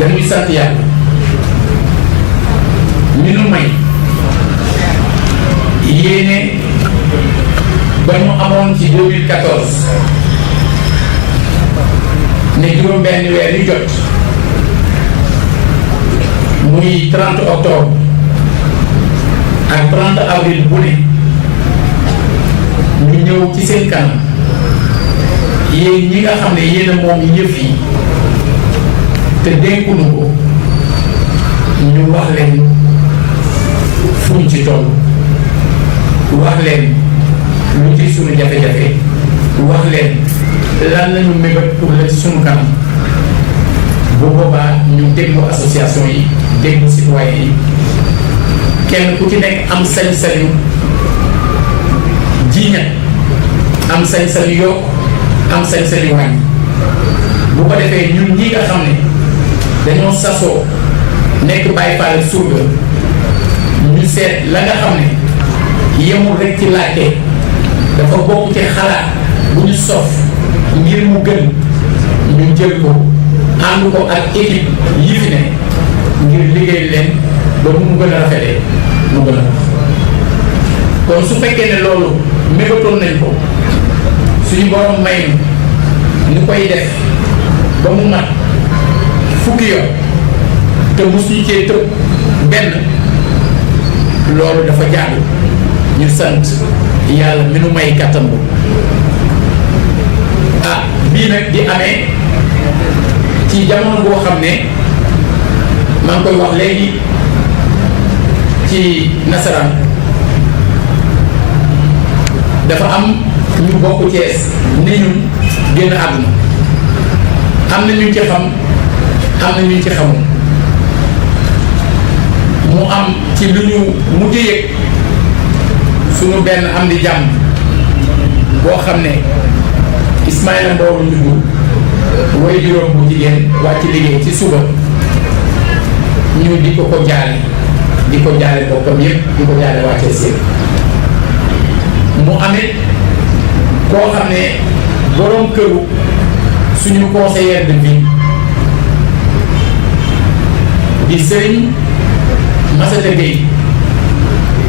dañuy sant yàlla ñu nu may yéene ba ñu amoon ci 2014 ne juróom-benn weer yu jot muy 30 octobre ak 30 avril bu ne ñu ñëw ci seen kanam yéen ñi nga xam ne yéen a moom yëf yi te dénkunu ko ñu wax leen fuñ ci toll wax leen lu ci suñu jafe-jafe wax leen lan lañu mébét pour la ci suñu kanam bu boobaa ñu déglu association yi déglu citoyen yi kenn ku ci nekk am sañ-sañu jiiñat am sañ-sañu yokk am sañ-sañu wàññi bu ko defee ñun ñi nga xam ne dañoo sasoo nekk Baay Faal surga ñu seet la nga xam ne yemul rek ci laajte dafa bokk ci xalaat bu ñu sof ngir mu gën ñu jël ko ànd ko ak équipe yi fi ne ngir liggéey leen ba mu gën a rafetee mu gën a kon su fekkee ne loolu mébatoon nañ ko suñu borom may ñu koy def ba mu mat fukki yoon te mosuñu cee tëb benn loolu dafa jaadu ñu sant yàlla mi nu may kàttan bu bii nag di amee ci jamono boo xam ne maa ngi koy wax léegi ci nasaraan dafa am ñu bokk Cees ni ñun génn àdduna am na ñu ci xam am na ñu ci xamul mu am ci lu ñu mujj yëg suñu benn am di jàmm boo xam ne Ismaïla Mbow Ndiougou way juróom bu jigéen wàcc liggéey ci suba ñu di ko jaale boppam yëpp di ko jaale wàccee si mu amit koo xam ne borom këru suñu conseillère de vie di Sëriñ Massata Gueye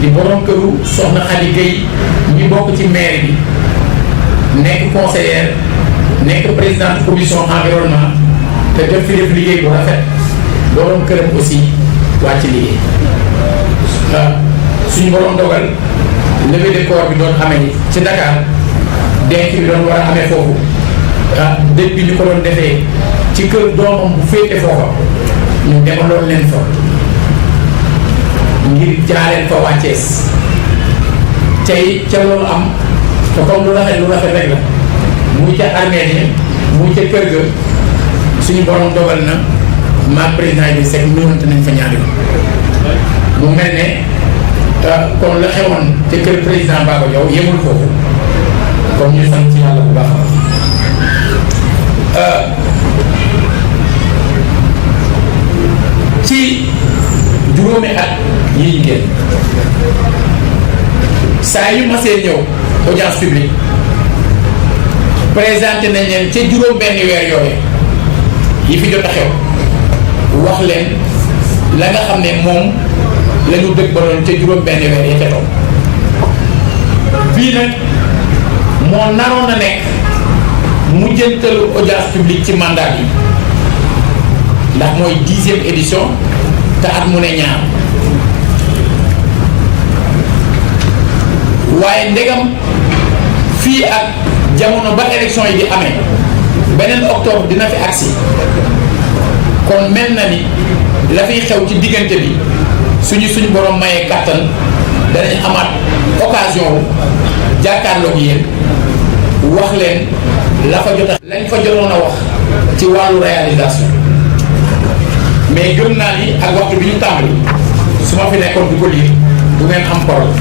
di borom këru Soxna Khady Gueye ñi bokk ci maire bi nekk conseillère nekk présidente commission environnement te def fi def liggéey bu rafet borom këram aussi wàcc liggéey suñu borom dogal levée de corps bi doon amee ci Dakar denc bi doon war a amee foofu dëj bi ñu ko doon defee ci kër doomam bu féete foofa ñu demaloon leen fa ngir jaaleen fa wàccees ca loolu am te comme lu rafet rek la muy ca armée ni muy ca kër ga suñu borom dogal na maag président bi Seck ñëwante nañ fa ñaari yoon mu mel ne kon la xewoon ca kër président Baba Diaw yemul foofu kon ñu sant ci yàlla bu baax ci juróomi at yi ñu génn saa yu masee ñëw audience publique présenté nañ leen ca juróom benn weer yooyu yi fi jot a xew wax leen la nga xam ne moom la ñu dëgg baloon ca juróom benn weer ya ca toog bii nag moo naroon a nekk mujjantalu audience publique ci mandat bi ndax mooy 10e édition te at mu ne ñaar waaye ndegam fii ak jamono ba élection yi di amee beneen octobre dina fi agsi kon mel na ni la fiy xew ci diggante bi suñu borom mayee kàttan danañ amaat occasion wu jàkkaarloog yéen wax leen la fa jot a lañ fa jotoon a wax ci wàllu réalisation mais gëm naa ni ak waxtu bi ñu tàmbali su ma fi nekkoon du ko lire du ngeen am problème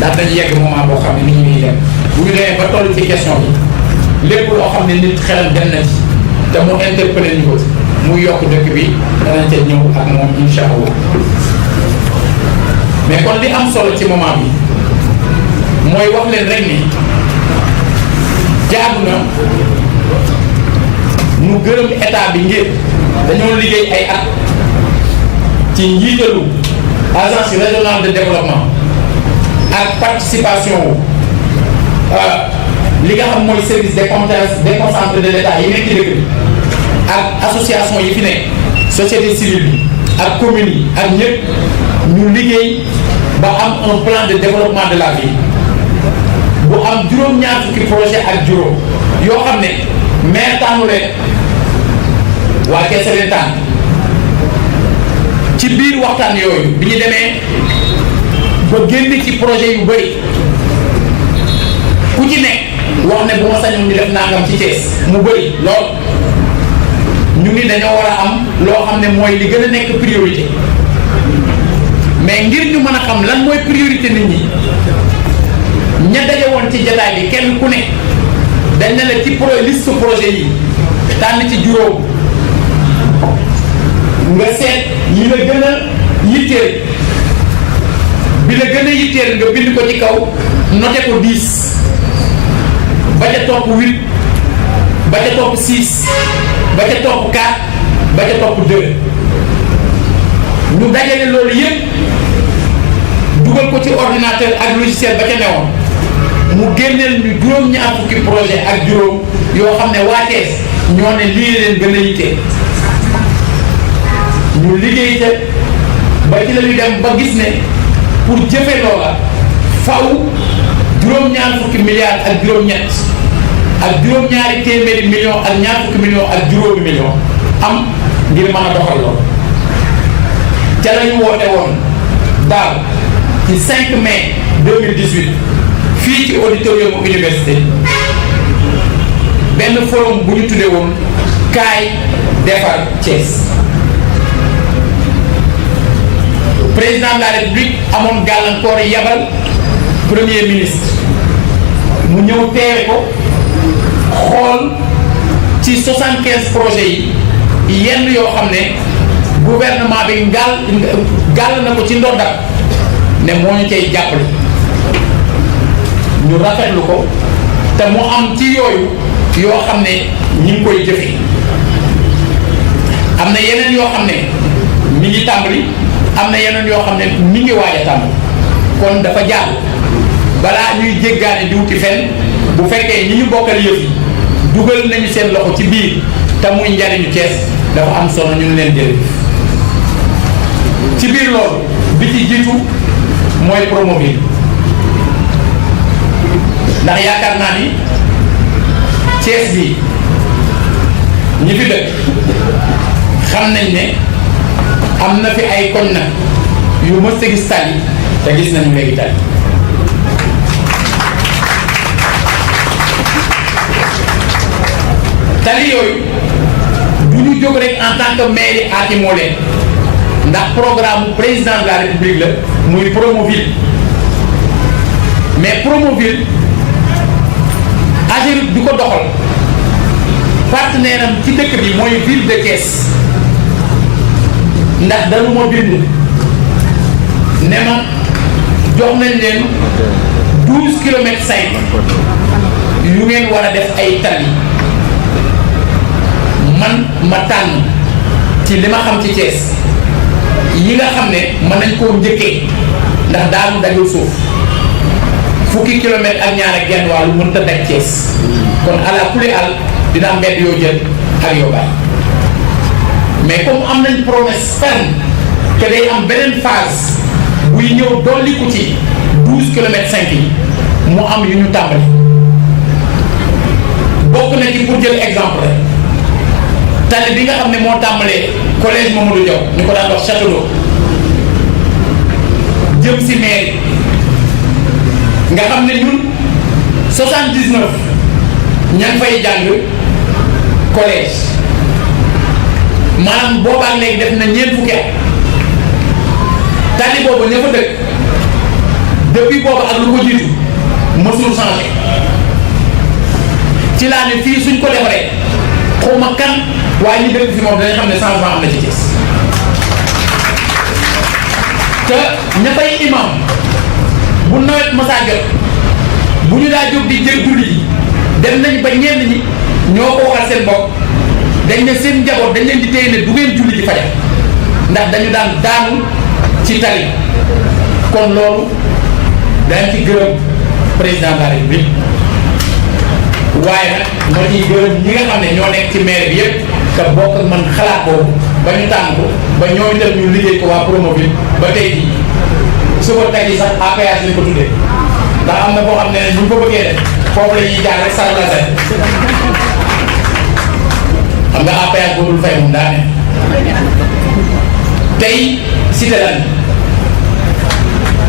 daal dañu yegg moment boo xam ne nit ñi dem bu ñu demee ba toll ci question bi lépp loo xam ne nit xelam dem na ci te mu interpellé ñu ko muy yokk dëkk bi danañ ca ñëw ak moom incha allah mais kon li am solo ci moment bi mooy wax leen rek ni jaadu na ñu gërëm état bi ngir dañoo liggéey ay at ci njiitalu agence régionale de développement ak participation li nga xam mooy service déconcentré de l'État yi nekk ci dëkk bi ak association yi fi nekk société civile bi ak communes yi ak ñëpp ñu liggéey ba am un plan de développement de la ville bu am juróom-ñaar fukki projet ak juróom yoo xam ne maire tànnu leen waa Kees leen tànn ci biir waxtaan yooyu bi ñu demee ba génn ci projet yu bëri ku ci nekk wax ne bu ma sañoon ñu def nangam ci Thiès mu bëri lool ñu ngi dañoo war a am loo xam ne mooy li gën a nekk priorité mais ngir ñu mën a xam lan mooy priorité nit ñi ña daje woon ci jataay bi kenn ku ne dañ ne la ci liste projet yi tànn ci juróom nga seet yi la gën a yitteel bi la gën a yitteel nga bind ko ci kaw noté ko 10 ba ca topp 8 ba ca topp 6 ba ca topp 4 ba ca topp 2 ñu dajale loolu yëpp dugal ko ci ordinateur ak logiciel ba ca newoon mu génneel ñu juróom-ñaar fukki projet ak juróom yoo xam ne waa Thiès ñoo ne lii leen gën a yitteel ñu liggéey te ba ci la ñu dem ba gis ne pour jëfe loola faw juróom-ñaar fukki milliards ak juróom-ñett ak juróom-ñaari téeméeri millions ak ñaar fukki millions ak juróomi millions am ngir mën a doxal lool ca la ñu woote woon daaw ci 5 mai 2018 fii ci auditorium université benn forum bu ñu tuddee woon kaay defar Thiès président de la république amoon gàllankoor yabal premier ministre mu ñëw teewe ko xool ci 75 projets yi yenn yoo xam ne gouvernement bi gàll na ko ci ndoddam ne moo ñu cay jàppale ñu rafetlu ko te mu am ci yooyu yoo xam ne ñi ngi koy jëfe am na yeneen yoo xam ne mi ngi tàmbali am na yeneen yoo xam ne mi ngi waaj a tàmbali kon dafa jaar balaa ñuy jéggaane di wuti fenn bu fekkee ñi ñu bokkal yëf yi dugal nañu seen loxo ci biir te muy njariñu Thiès dafa am solo ñu ngi leen jël ci biir loolu bi ci jiitu mooy Promoville ndax yaakaar naa ni Thiès bi ñi fi dëkk xam nañ ne am na fi ay koñ nag yu mës a gis tali te gis nañu léegi tali tali yooyu du ñu jóg rek en tant que mairie aati moo leen ndax programme président de la république la muy Promoville mais Promoville AGEROUTE di ko doxal partenaire am ci dëkk bi mooy ville de Thiès ndax dañu ma bind ne ma jox nañ leen 12 kilomètres 5 yu ngeen war a def ay tali man ma tànn ci li ma xam ci Thiès yi nga xam ne mën nañ koo njëkkee ndax daanu dajul suuf fukki kilomètres ak ñaar ak genn wàllu mënut a daj Thiès kon ala kulli al dina am mbedd yoo jël ak yoo bàyyi mais comme am nañ promesse ferme que day am beneen phase buy ñëw dolliku ci 12 kilomètres 5 yi mu am yu ñu tàmbali bokk na ci pour jël exemple rek tali bi nga xam ne moo tàmbalee collège Mamadou Diaw ñu ko daan wax Château d'Eau jëm si mairie nga xam ne ñun 79 ña ngi fay jàng collège maanaam boobaa léegi def na ñeent fukki at tali boobu ña fa dëkk depuis boobu ak lu ko jiitu mësul changé ci laa ne fii suñ ko defaree xawma kan waaye ñi dëkk fi moom dañu xam ne changement am na ci Thiès te ña fay imam bu nawet masaa jot bu ñu daa jóg di jël julli yi dem nañ ba ñenn ñi ñoo ko waxal seen bopp dañ ne seen njaboot dañ leen di téye ne du ngeen julli ci fajar ndax dañu daan daanu ci tali kon loolu dañ ci gërëm président de la République waaye nag moo ciy gërëm ñi nga xam ne ñoo nekk ci maire bi yëpp te bokk ak man xalaat boobu ba ñu tànn ko ba ñoo itam ñu liggéey ko waa Promoville ba tey jii suba tey sax APS lañ ko tuddee ndax am na boo xam ne bu ñu ko bëggee def foofu la ñuy jaar rek sànq la set xam nga APS boobu lu fay moom daa ne tey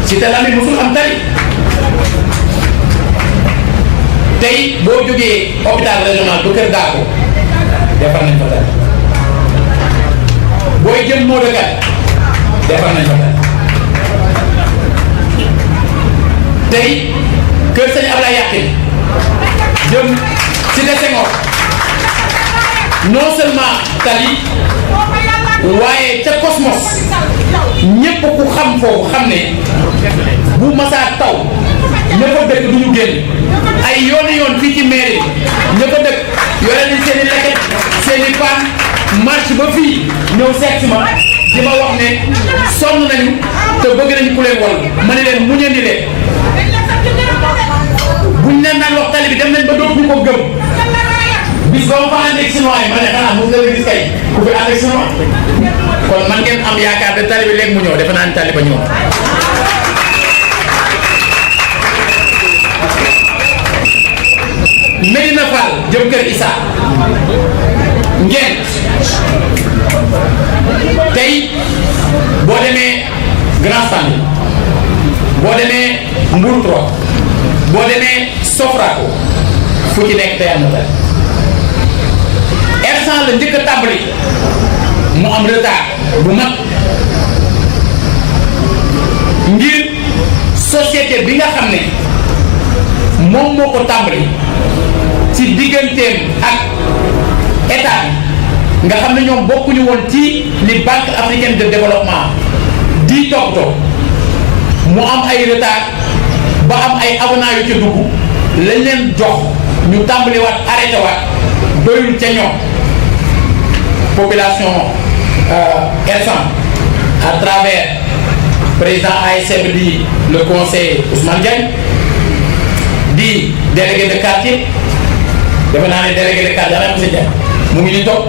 Cité Lamy musul am tali tey boo jógee hôpital régional bu Kër Daako defar nañ fa tali booy jëm Modou Gat defar nañ fa tali tey kër sëñ Ablaye Yakhine jëm Cité Senghor non seulement tali waaye ca Cosmos ñépp ku xam foofu xam ne bu masaa taw ña fa dëkk du ñu génn ay yoon fii ci mairie ña fa dëkk yore nañ seen i leket seen i paan marche ba fii ñëw seet si ma di ma wax ne sonn nañu te bëgg nañu ku leen wol ma ne leen muñandi leen buñ leen naan wax tali bi dem nañ ba dootuñu ko gëm bis ba ma fa ànd ak chinois yi ma ne xanaa mos nga gis kay ku fi ànd ak chinois kon man ngeen am yaakaar de tali bi léegi mu ñëw defe naa ne tali ba ñëw Medina Fall jëm Kër Issa ngeen tey boo demee Grand Stand boo demee Mbour 3 boo demee Sofraco fu ci nekk tey am na tali R100 la njëkk a tàmbali mu am retard bu mag ngir société bi nga xam ne moom moo ko tàmbali ci digganteem ak état bi nga xam ne ñoom bokkuñu woon ci li Banque africaine de développement di toppatoo mu am ay retard ba am ay abonnement yu ci dugg lañ leen jox ñu tàmbaliwaat arrêté waat doyul ca ñoom population R100 à travers président ASC bi di le conseil Ousmane Diagne di délégué de quartier defe naa ne délégué de quartier xanaa monsieur Diagne mu ngi ni toog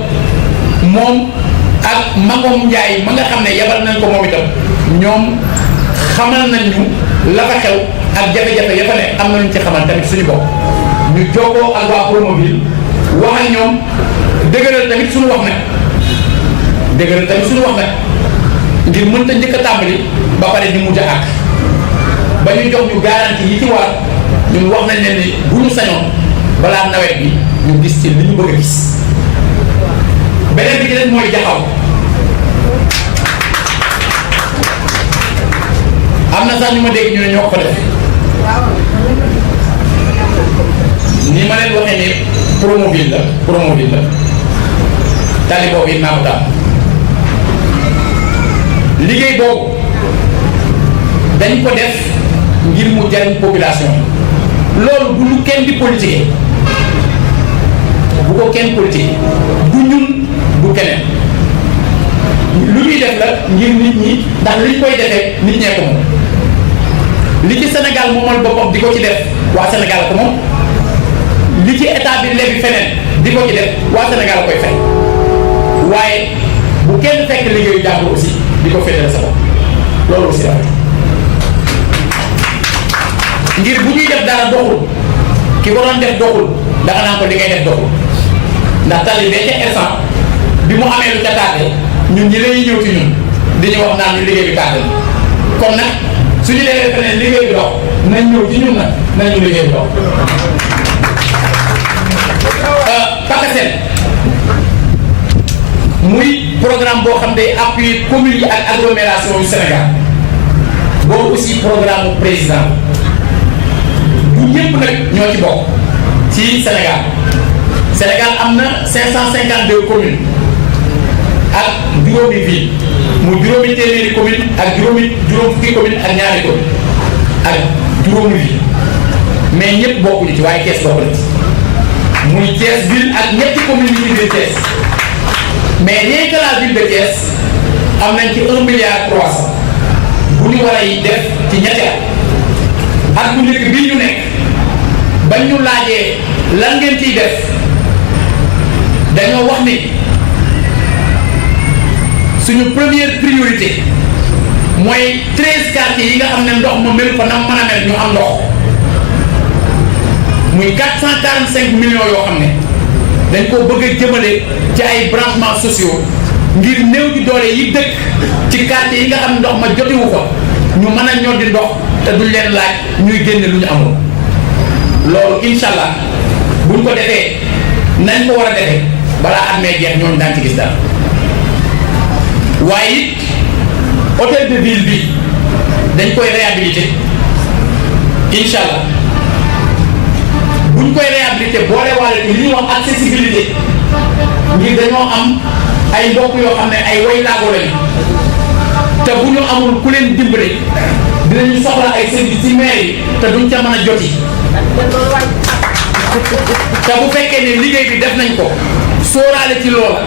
moom ak Mangom Ndiaye ma nga xam ne yabal nañ ko moom itam ñoom xamal nañ ñu la fa xew ak jafe-jafe ya fa ne am na ñu ci xamal tamit suñu bopp ñu jokkoo ak waa Promoville wax ak ñoom dëgëral tamit suñu wax nag ngir mënta njëkk a tàmbali ba pare di mujj a àgg ba ñu jox ñu garantie yi ci war ñun wax nañ leen ni bu ñu sañoon balaa nawet bi ñu gis ci li ñu bëgg a gis beneen bi ci des mooy jaxaw am na sax ñu ma dégg ñu ne ñoo ko def ni ma leen waxee ni Promoville la tali boobu it naa ko daal liggéey boobu dañ ko def ngir mu jariñ population loolu bu lu kenn di politique bu ko kenn politique du ñun du keneen lu ñuy def la ngir nit ñi ndax liñ koy defee nit ñee ko moom li ci Sénégal moomal boppam di ko ci def waa Sénégal ko moom li ci état bi lebi feneen di ko ci def waa Sénégal koy fay waaye bu kenn fekk liggéeyu jàmbur aussi di ko féetale sa bopp loolu aussi dafa ngir bu ñuy def dara doxul ki ko doon def doxul danga naan ko li ngay def doxul ndax tali bee ca R100 bi mu amee lu ca tardé ñun ñi lañuy ñëw ci ñun di ñu wax naan ñu liggéey bi tardé kon nag suñu demee feneen liggéey bi dox nañ ñëw ci ñun nag nañ ñu liggéey bi dox PACASEN muy programme boo xam ne appui communes yi ak agglomération yu Sénégal boobu aussi programme mu président du ñëpp nag ñoo ci bokk ci Sénégal am na 552 communes ak juróomi ville mu juróomi téeméeri commune ak juróom fukki commune ak ñaari commune ak juróomi ville mais ñëpp bokkuñu ci waaye Thiès bokk na ci muy Thiès ville ak ñetti communes yi ci biir Thiès mais rien que la ville de Thiès am nañ ci 1,3 milliard bu ñu war a def ci ñetti at bu njëkk bii ñu nekk bañ ñu laajee lan ngeen ciy def dañoo wax ni suñu première priorité mooy 13 quartiers yi nga xam ne ndox ma mel fa na mën a mel ñu am ndox muy 445 millions yoo xam ne dañ koo bëgg a jëmale ci ay branchements sociaux ngir néew di doole yi dëkk ci quartier yi nga xam ne ndox ma jotiwu ko ñu mën a ñor di ndox te duñ leen laaj ñuy génne lu ñu amul loolu incha allah buñ ko defee nañ ko war a defee balaa at mee jeex ñooñu daan ci gis dara waaye it hôtel de ville bi dañ koy réhabiliter incha allah buñ koy réhabiliter boole waale li ñuy wax accessibilité ngir dañoo am ay mbokk yoo xam ne ay way laago lañu te bu ñu amul ku leen dimbale dinañu soxla ay services ci maire yi te duñ ca mën a joti te bu fekkee ne liggéey bi def nañ ko sóoraale ci loola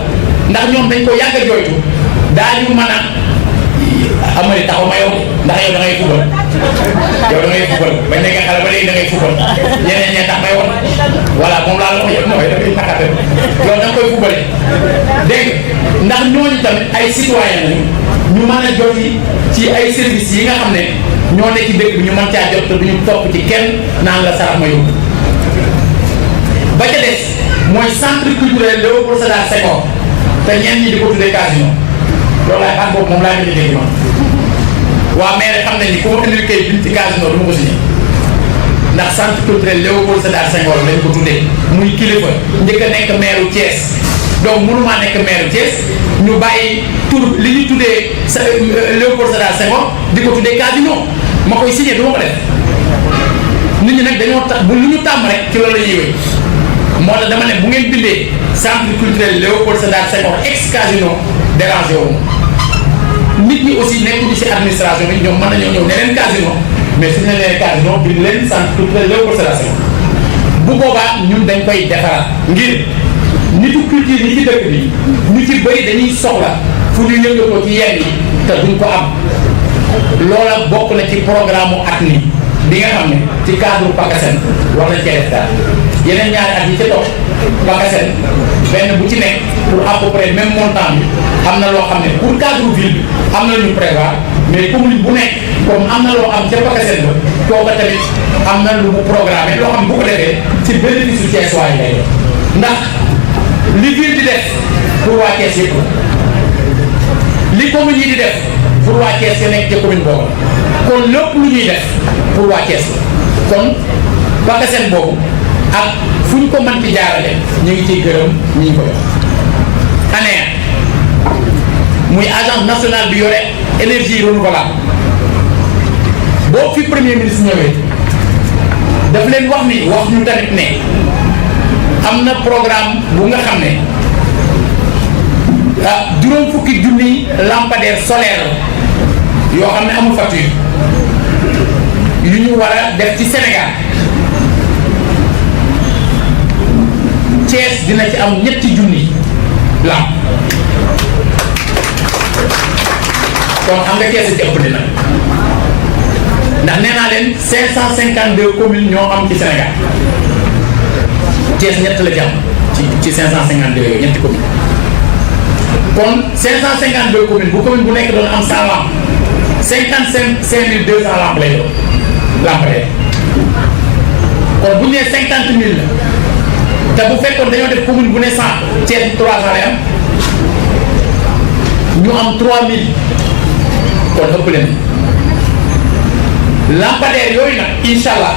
ndax ñoom dañ ko yàgg a jooytu daañu mën a amari taxaw ma yow ndax yow da ngay fubal bañ nekk xale ba léegi da ngay fubal ñeneen ñee tax may woon voilà moom laa la wax yow mooy dafay naxate loolu da nga koy fubale dégg ndax ñooñu tamit ay citoyen lañu ñu mën a joti ci ay services yi nga xam ne ñoo nekk ci dëkk bi ñu mën caa jot te duñu topp ci kenn naan la sarax ma yóbbu ba ca des mooy centre culturel Léopold Sédar Senghor te ñenn ñi di ko tuddee casino loolu laay xam boobu moom laa gën a dégg man waa maire xam nañ ni ku ma indil kayit bi ci casino du ma ko signé ndax centre culturel Léopold Sédar Senghor lañ ko tuddee muy kilifa njëkk a nekk maire Thiès donc mënumaa nekk maire Thiès ñu bàyyi tur li ñu tuddee Léopold Sédar Senghor di ko tuddee casino ma koy signé du ma ko def nit ñi nag dañoo tax bu lu ñu tàmm rek ci loolu la ñuy wéy moo tax dama ne bu ngeen bindee centre culturel Léopold Sédar Senghor ex casino dérangé wu nit ñi aussi nekkuñu ci administration bi ñoom mën nañoo ñëw ne leen casino mais suñu ne leen casino bind leen centre culturel Léopold Sédar Senghor bu boobaa ñun dañ koy defaraat ngir nitu culture yi ci dëkk bi ñu ci bëri dañuy soxla fu ñu yëngatoo ci yenn yi te duñ ko am loola bokk na ci programme at mi bi nga xam ne ci cadre PACASEN war nañ cee def daal yeneen ñaari at yi ca topp PACASEN benn bu ci nekk pour à peu près même montant bi am na loo xam ne pour cadre ville bi am na lu ñu prévoir mais commune bu nekk comme am na loo am ca PACASEN ba kooka tamit am na lu mu programmé loo xam bu ko defee ci bénéfice su Thiès waay lay def ndax li ville di def pour waa Thiès yëpp li commune yi di def pour waa Thiès ya nekk ca commune boobu kon lépp lu ñuy def pour waa Thiès la kon PACASEN boobu ak fu ñu ko mën ci jaarale ñu ngi ciy gërëm ñu ngi ko jox ANER muy agence nationale bi yore énergie renouvelable boo fi premier ministre ñëwee daf leen wax ni wax ñu tamit ne am na programme bu nga xam ne juróom fukki junniy lampadaire solaire yoo xam ne amul facture yu ñu war a def ci Sénégal Thiès dina ci am ñetti junni lamp kon xam nga Thiès ci ëpp dina ndax nee naa leen 552 communes ñoo am ci Sénégal Thiès ñett la ci am ci 552 yooyu ñetti communes kon 552 communes bu commune bu nekk doon am 100 lampes 55 200 lampes lay doon lampadaire kon bu ñu nee 50 000 la te bu fekkoon dañoo def commune bu ne 100 Thiès 300 lay am ñu am 3000 kon ëpp leen lampadaire yooyu nag incha allah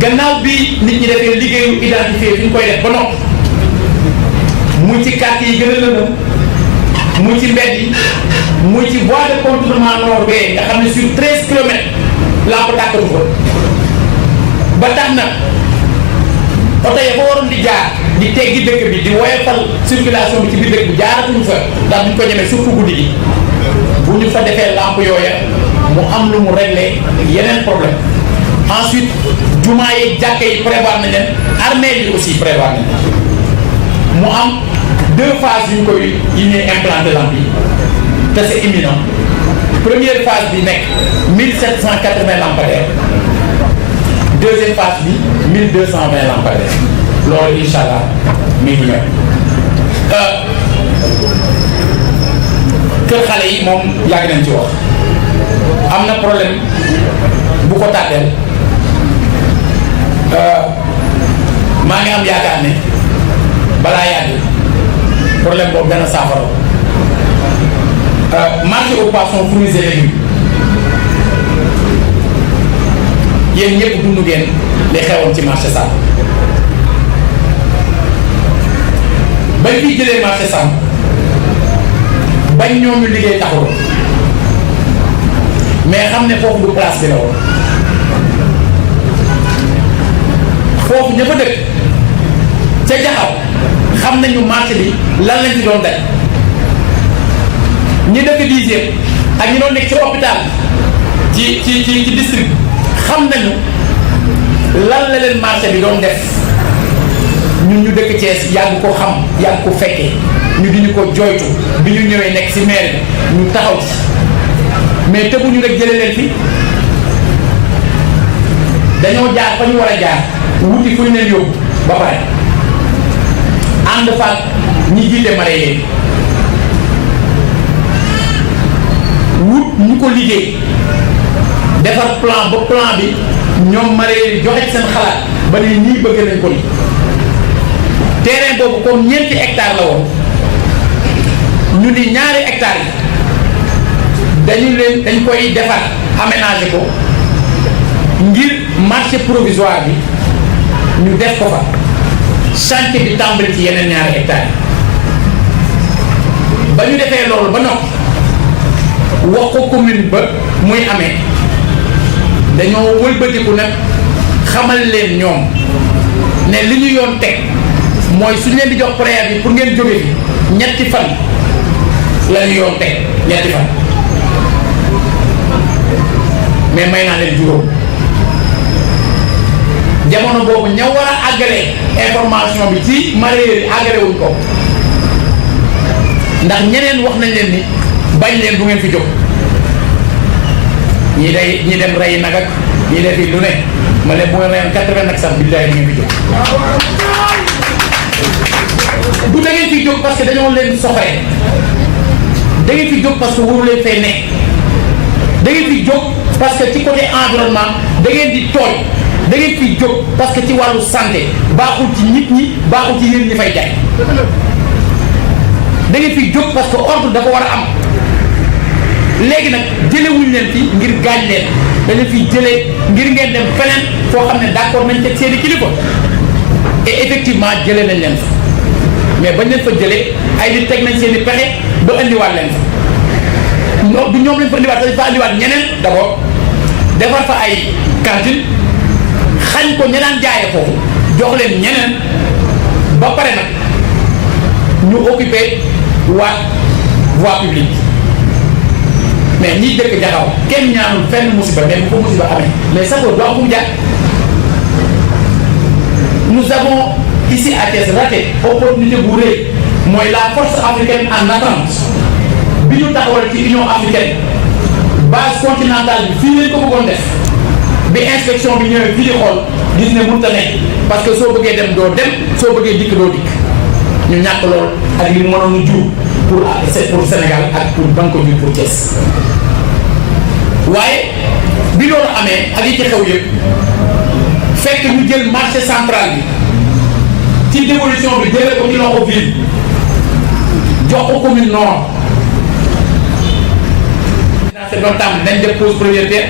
gannaaw bi nit ñi defee liggéeyu identifié fi ñu koy def ba noppi muy ci quartier yi gën a lëndëm muy ci mbedd yi muy ci voie de contournement nord bee nga xam ne sur 13 kilomètres lamp tàkkatu ko ba tax na oto ya fa waroon di jaar di teggi dëkk bi di woyofal circulation bi ci biir dëkk bi jaaratuñu fa ndax duñ ko ñemee surtout guddi gi bu ñu fa defee lamp yooya mu am lu mu réglé yeneen problème ensuite jumaa yi jàkke yi prévoir nañ leen armée yi aussi prévoir nañ mu am 2 phases yu ñuy implanter lampe yi te c'est imminent. Première phase bi nekk 1780 lampadaires, deuxième phase bi 1220 lampadaires loolu incha allah mi ngi ñëw. kër xale yi moom yàgg nañ ci wax am na problème bu ko tàddeel maa ngi am yaakaar ne balaa yàgg problème boobu dana saafara. Marché aux poissons, fruits et légumes yéen ñëpp dund ngeen li xewoon ci marché Sam bañ fi jëlee marché Sam bañ ñoo ñu liggéey taxul mais xam ne foofu du place bi la woon foofu ña fa dëkk ca Jaxaw xam nañu marché bi lan lañ ci doon daj. ñi dëkk 10e ak ñi doon nekk ci hôpital ci district xam nañu lan la leen marché bi doon def ñun ñu dëkk Thiès yàgg ko xam yàgg ko fekkee ñu di ñu ko jooytu bi ñu ñëwee nekk ci maire bi ñu taxaw ci mais tëbuñu rek jëlee leen fi dañoo jaar fa ñu war a jaar wuti fu ñu leen yóbbu ba pare ànd fa ñi jiite mareyeur yi wut ñu ko liggéey defar plan ba plan bi ñoom mareyeur yi joxe seen xalaat ba ne nii bëgg nañ ko ni terrain boobu comme ñeenti hectares la woon ñu ni ñaari hectares yi dañ koy defar aménager ko ngir marché provisoire bi ñu def ko fa chantier bi tàmbali ci yeneen ñaari hectares yi ba ñu defee loolu ba noppi wax ko commune ba muy amee dañoo wëlbatiku nag xamal leen ñoom ne li ñu yoon teg mooy suñ leen di jox préavis pour ngeen jóge fi ñetti fan la ñu yoon teg ñetti fan mais may naa leen juróom jamono boobu ña war a àggale information bi ci mareyeur yi àggale wuñ ko ndax ñeneen wax nañ leen ni bañ leen du ngeen fi jóg ñi dem rey nag ak ñi def lu ne ma leen bu ngeen reyoon 80 nag sax billaay du ngeen fi jóg du da ngeen fi jóg parce que dañoo leen soxoree da ngeen fi jóg parce que waru leen fay nekk da ngeen fi jóg parce que ci côté environnement da ngeen di tooñ da ngeen fi jóg parce que ci wàllu santé baaxul ci nit ñi baaxul ci yéen ñi fay jaay da ngeen fi jóg parce que ordre dafa war a am léegi nag jëlewuñ leen fi ngir gaañ leen dañu fi jëlee ngir ngeen dem feneen foo xam ne d'accord nañ teg seen i kilifa et effectivement jëlee nañ leen fa mais bañ leen fa jëlee ay nit teg nañ seen i pexe ba indiwaat leen fa du ñoom lañ fa indiwaat dañ fa indiwaat ñeneen d'abord defar fa ay cantine xañ ko ñeneen jaayee foofu jox leen ñeneen ba pare nag ñu occupé voie publique mais ñiy dëkk Jaxaw kenn ñaanul fenn musiba mais bu ko musiba amee mais ça doit fu mu jàpp nous avons ici à Thiès raté opportunité bu rëy mooy la force africaine en attente bi ñu taxawal ci Union africaine base continentale bi fii lañ ko bëggoon def bi inspection bi ñëwee fii di xool gis ne mënut a nekk parce que soo bëggee dem doo dem soo bëggee dikk doo dikk ñu ñàkk lool ak li mënoon jur pour Sénégal ak pour ban ko jur pour Thiès waaye bi loolu amee ak yi ci xew yëpp fekk ñu jël marché central bi ci dévolution bi jëlee ko ci loxo ville jox ko commune nord dans ce temps dañ def pose première pierre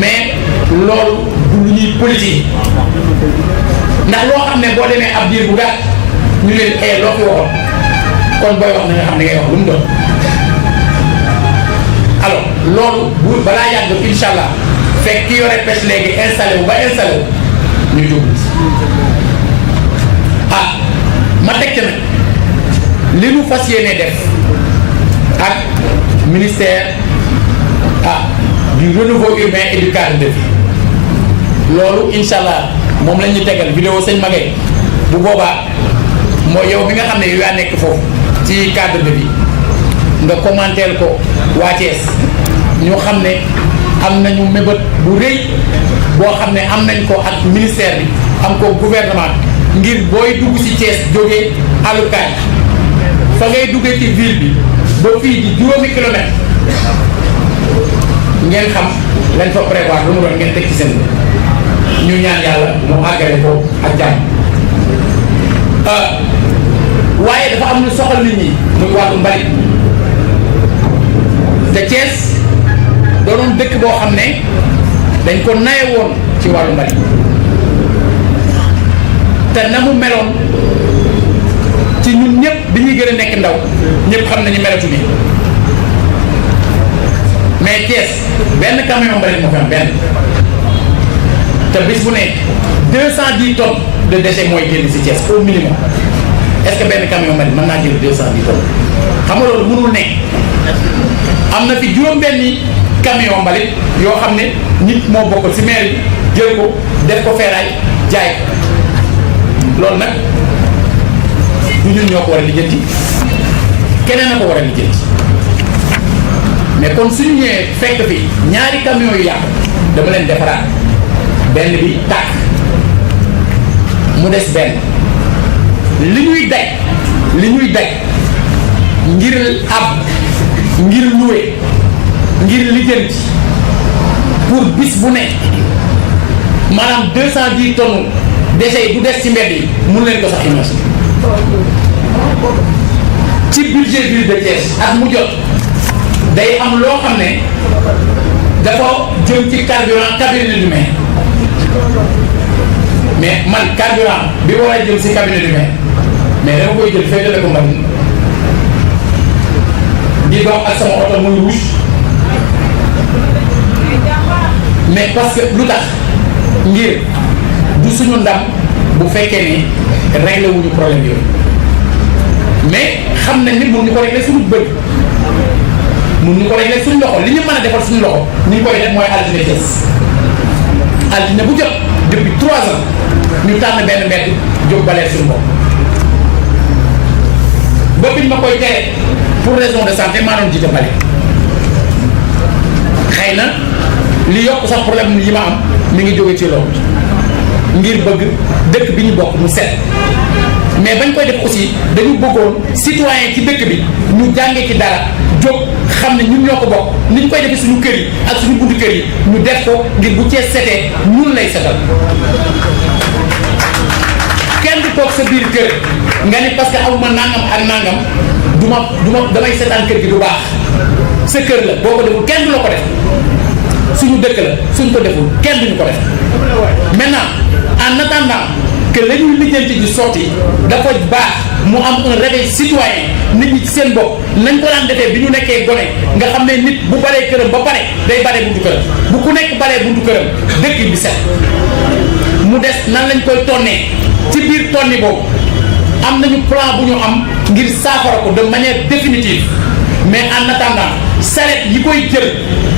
mais loolu du lu ñuy politique ndax loo xam ne boo demee ab diir bu gàtt ñu leen loo fi waxoon kon booy wax na nga xam ne ngay wax lu mu doon alors loolu bu balaa yàgg incha allah fekk ki yore pêche léegi installé wu ba installé wu ñu jublu ma teg ca nag li ñu fas yéene def ak ministère du renouveau urbain et du cadre de vie loolu incha allah moom la ñuy tegal vidéo sëñ Maguette bu boobaa mooy yow bi nga xam ne yow yaa nekk foofu ci cadre de vie nga commenter ko waa Thiès ñu xam ne am nañu mébét bu rëy boo xam ne am nañ ko ak ministère bi am ko gouvernement ngir booy dugg ci Thiès jógee alukaay fa ngay duggee ci ville bi ba fii di juróomi kilomètre ngeen xam lañ fa prévoir lu mu doon ngeen teg ci seen ñu ñaan yàlla mu àggale ko ak jàmm waaye dafa am lu soxal nit ñi muy wàllu mbalit te Thiès doonoon dëkk boo xam ne dañ ko naye woon ci wàllu mbalit te na mu meloon ci ñun ñëpp bi ñuy gën a nekk ndaw ñëpp xam nañu melatu ni mais Thiès benn camion mbalit moo fi am benn te bis bu nekk 210 tonnes de déchets mooy génn ci Thiès au minimum est-ce que benn camion mbalit mën naa jël 210 tonnes xam nga loolu mënul nekk am na fi juróom-benni camion mbalit yoo xam ne nit moo bokkal ci mairie bi jël ko def ko feeraay jaay ko loolu nag du ñun ñoo ko war a lijjanti keneen a ko war a lijjanti mais kon suñu ñëwee fekk fi ñaari camion yu yàqu dama leen defaraat benn bi tàkk mu des benn li ñuy daj ngir ab ngir louer ngir lijjanti pour bis bu ne maanaam 210 tonnes déchets yi du des ci mbedd yi mun leen ko sax imaginer ci budget ville de Thiès ak mu jot day am loo xam ne dafa jëm ci carburant cabinet du maire mais man carburant bi war a jëm ci cabinet du maire mais dama koy jël féetale ko mbalit di dox ak sama oto muy rouge mais parce que lu tax ngir du suñu ndam bu fekkee ne réglé wuñu problème yooyu mais xam nañ ni mun ñu ko réglé suñu bëri mun ñu ko réglé suñu loxo li ñu mën a defal suñu loxo ni ñu koy def mooy altine Thiès altine bu jot depuis 3 ans ñu tànn benn mbedd jóg balee suñu bopp ba biñ ma koy tere pour raison de santé maa doon jiite bale xëy na li yokk sax problème yi ma am mi ngi jóge ci loolu ngir bëgg dëkk bi ñu bokk mu set mais bañ koy def aussi dañu bëggoon citoyen ci dëkk bi ñu jàngee ci dara jóg xam ne ñun ñoo ko bokk ni ñu koy defee suñu kër yi ak suñu buntu kër yi ñu def ko ngir bu Thiès setee ñun lay setal kenn du toog sa biir kër nga ni parce que amuma nangam ak nangam du ma damay seetaan kër gi du baax sa kër la boo ko deful kenn du la ko def suñu dëkk la suñ ko deful kenn duñu ko def maintenant en attendant que la ñuy lijjanti di sotti dafa baax mu am un réveil citoyen nit ñi ci seen bopp nañ ko daan defee bi ñu nekkee gone nga xam ne nit bu baree këram ba pare day baree buntu këram bu ku nekk baree buntu këram dëkk bi set mu des nan lañ koy tonnee ci biir tonni boobu am nañu plan bu ñu am ngir saafara ko de manière définitive mais en attendant saret yi koy jël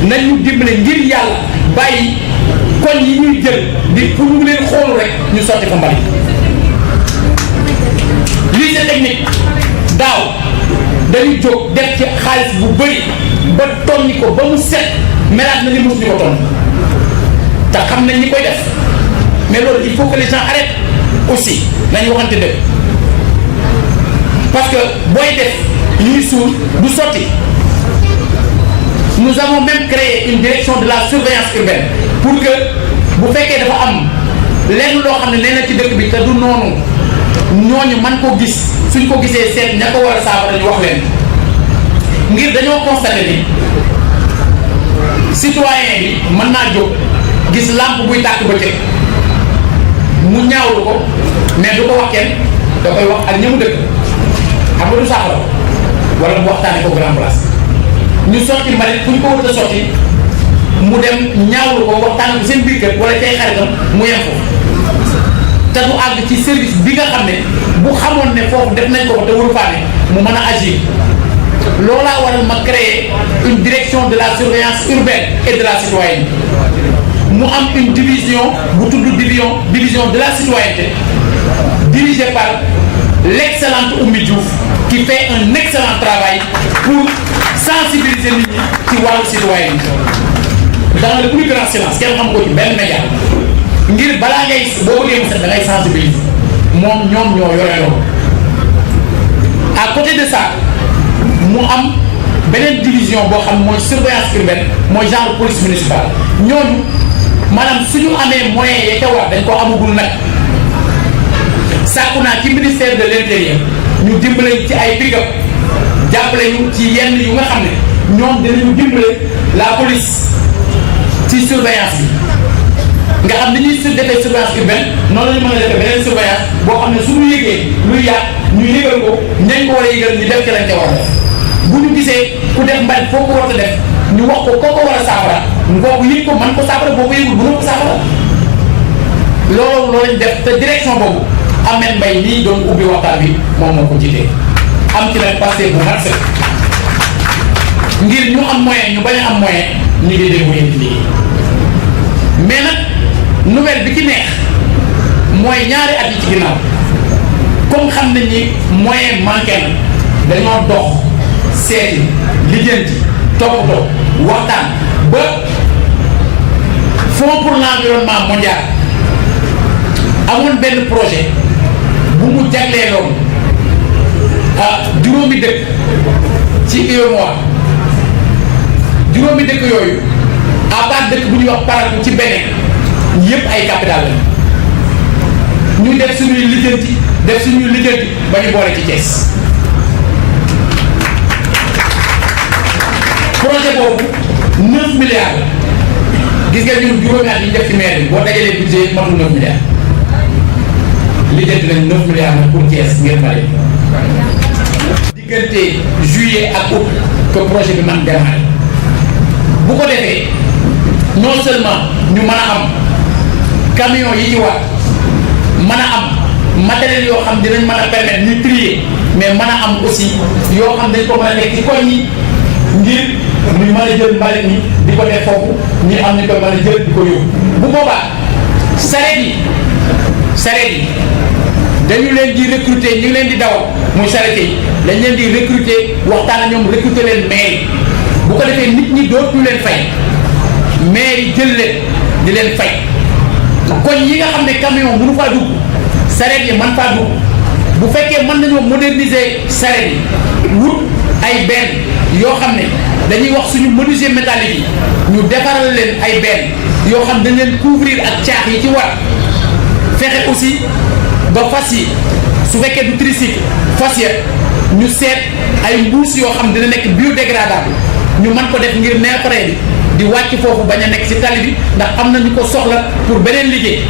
nañ ñu dimbale ngir yàlla bàyyi koñ yi ñuy jël di pour ñu leen xoolu rek ñu sotti fa mbalit lycée technique daaw dañu jóg def ci xaalis bu bëri ba tonni ko ba mu set melaat na ni mos ñu ko tonni te xam nañ ñi koy def mais loolu il faut que les gens arrêtent aussi nañu waxante dëgg parce que booy def ñuy suul du sotti. Nous avons même créé une direction de la surveillance urbaine pour que bu fekkee dafa am lenn loo xam ne nee na ci dëkk bi te du noonu ñooñu man ko gis suñ ko gisee seet ña ko war a saafara ñu wax leen ngir dañoo constaté ni citoyen bi mën naa jóg gis lampe buy tàkk bëccëg mu ñaawlu ko mais du ko wax kenn da koy wax ak ñamu dëkk xam nga du saafara wala mu waxtaanee ko grand place ñu sotti mbalit fu ñu ko wër a sotti mu dem ñaawlu ko waxtaan ko seen biir kër wala cay xaritam mu yem ko te du àgg ci service bi nga xam ne bu xamoon ne foofu def nañ ko te waru faane mu mën a agir loolaa waral ma créer une direction de la surveillance urbaine et de la citoyenneté mu am une division bu tudd division de la citoyenneté dirigée par l'excellente Oumy Diouf qui fait un excellent travail pour sensibiliser nit ñi ci wàllu citoyenneté dans le plus grand silence kenn xam ko ci benn média ngir balaa ngay boo bëggee mu set da ngay sensibiliser moom ñoom ñoo yore loolu. à côté de ça mu am beneen division boo xam mooy surveillance urbaine mooy genre police municipale ñooñu maanaam suñu amee moyens yi ca war dañ ko amagul nag sàkku naa ci ministère de l'intérieur ñu dimbale ci ay pick-up jàppale ñu ci yenn yu nga xam ne ñoom dinañu dimbale la police ci surveillance bi nga xam ni ñuy defee surveillance urbaine noonu la ñu mën a defee beneen surveillance boo xam ne suñu yëgee luy yàq ñu yëgal ko ñañ ko war a yëgal ñu def ci lañ ca war a def bu ñu gisee ku def mbalit foo ko war a def ñu wax ko koo ko war a saafara ngooku yëg ko man ko saafara boo ko yëgul mënoo ko saafara loolu lañ def te direction boobu Ahmed Mbaye nii doon ubbi waxtaan bi moom moo ko jiitee am ci nag passé bu mat sëkk ngir ñu am moyen ñu bañ a am moyen ñu ngi déglu yéen ci liggéey mais nag nouvelle bi ci neex mooy ñaari at yi ci ginnaaw comme xam nañ ni moyen manqué na dañoo dox seeti lijjanti toppatoo waxtaan ba Fonds pour l'environnement mondial amoon benn projet bu mu jagleeloon juróomi dëkk ci UEMOA juróomi dëkk yooyu à part dëkk bu ñuy wax Parakou ci Bénin yëpp ay capital la ñu def suñuy lijjanti ba ñu boole ci Thiès projet boobu 9 milliards la gis nga ñun juróomi at yi ñu def ci maire bi boo dajalee budget matul 9 milliards lijjanti nañ 9 milliards la pour Thiès ngir pare diggante juillet ak août que projet bi man démarré bu ko defee non seulement ñu mën a am camion yi ci war mën a am matériel yoo xam dinañ mën a permettre ñu trier mais mën a am aussi yoo xam dañ ko mën a nekk ci koñ yi ngir ñu mën a jël mbalit mi di ko def foofu ñu am ñu ko mën a jël di ko yóbbu bu boobaa sareet yi dañu leen di recruter ñu ngi leen di dawal muy sareet yi dañ leen di recruter waxtaan ak ñoom recruter leen maire bu ko defee nit ñi dootu leen fay maire yi jël leen di leen fay koñ yi nga xam ne camion mënu faa dugg sareet yi man faa dugg bu fekkee mën nañoo moderniser sareet yi wut ay benn yoo xam ne dañuy wax suñu menuisier métallique yi ñu defaral leen ay benn yoo xam dañ leen couvrir ak caax yi ci war fexe aussi ba fas yi su fekkee du tricycle fas ya ñu seet ay mbuus yoo xam dina nekk biodégradable ñu mën ko def ngir neefere bi di wàcc foofu bañ a nekk ci tali bi ndax am na ñu ko soxla pour beneen liggéey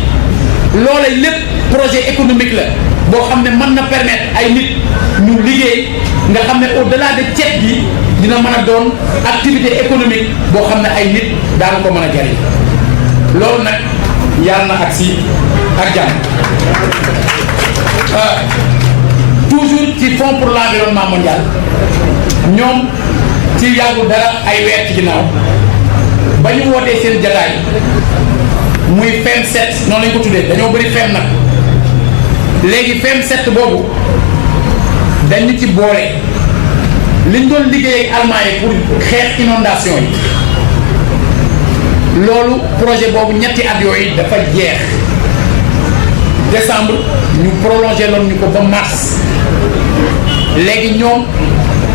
loola lépp projet économique la boo xam ne mën na permettre ay nit ñu liggéey nga xam ne au-delà de cet gi dina mën a doon activité économique boo xam ne ay nit daal ko mën a jariñ loolu nag yàlla na agsi ak jàmm toujours ci Fonds pour l'environnement mondial ñoom ci yàggul dara ay weer ci ginnaaw ba ñu wootee seen jataay muy FEM 7 noonu lañ ko tuddee dañoo bëri FEM nag léegi FEM 7 boobu dañu ci boole liñ doon liggéey ak allemand yi pour xeex inondation yi loolu projet boobu ñetti at yooyu dafa jeex décembre ñu prolongé loon ñu ko ba mars léegi ñoom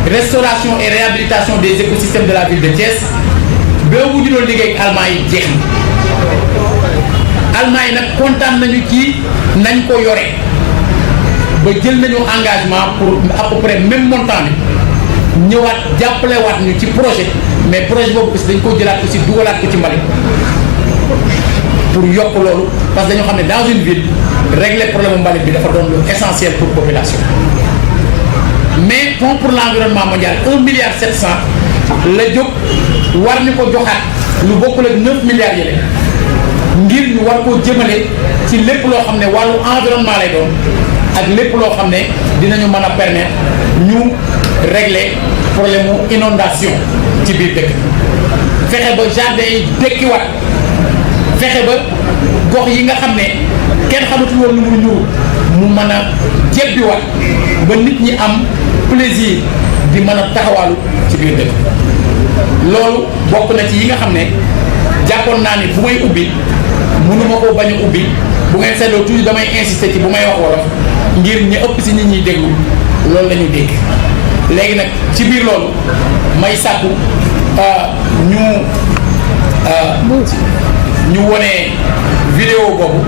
restauration et réhabilitation des écosystèmes de la ville de Thiès boobu ñu doon liggéey ak allemand yi jeex na allemand yi nag kontaan nañu ci nañ ko yore ba jël nañu engagement pour à peu près même montant bi ñëwaat jàppalewaat ñu ci projet mais projet boobu aussi dañ ko jëlaat aussi dugalaat ko ci mbalit pour yokk loolu parce que dañoo xam ne dans une ville régler problème mbalit bi dafa doon lu essentiel pour population mais Fonds pour l'environnement mondial 1,7 milliard la jóg war ñu ko joxaat lu bokkul ak 9 milliards yële ngir ñu war koo jëmale ci lépp loo xam ne wàllu environnement lay doon ak lépp loo xam ne dinañu mën a permettre ñu régler problème mu inondation ci biir dëkk fexe ba jardin yi dekkiwaat fexe ba gox yi nga xam ne kenn xamatul woon nu muy ñuul mu mën a jébbiwaat ba nit ñi am plaisir di mën a taxawaalu ci biir dëkk loolu bokk na ci yi nga xam ne jàppoon naa ni bu may ubbi mënuma koo bañ a ubbi bu ngeen seetloo toujours damay insister ci bu may wax wolof ngir ñi ëpp si nit ñi déglu loolu la ñu dégg léegi nag ci biir loolu may sàkku ñu wone vidéo boobu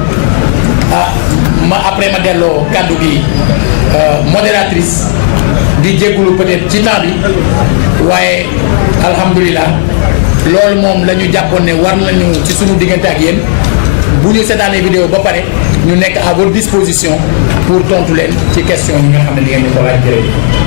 ma après ma delloo kàddu gi modératrice di jéggulu peut-être ci temps bi waaye alhamdulilah loolu moom la ñu jàppoon ne war nañu ci suñu diggante ak yéen bu ñu seetaanee vidéo ba pare ñu nekk à votre disposition pour tontu leen ci question yi nga xam ne di ngeen di ko laaj jërëjëf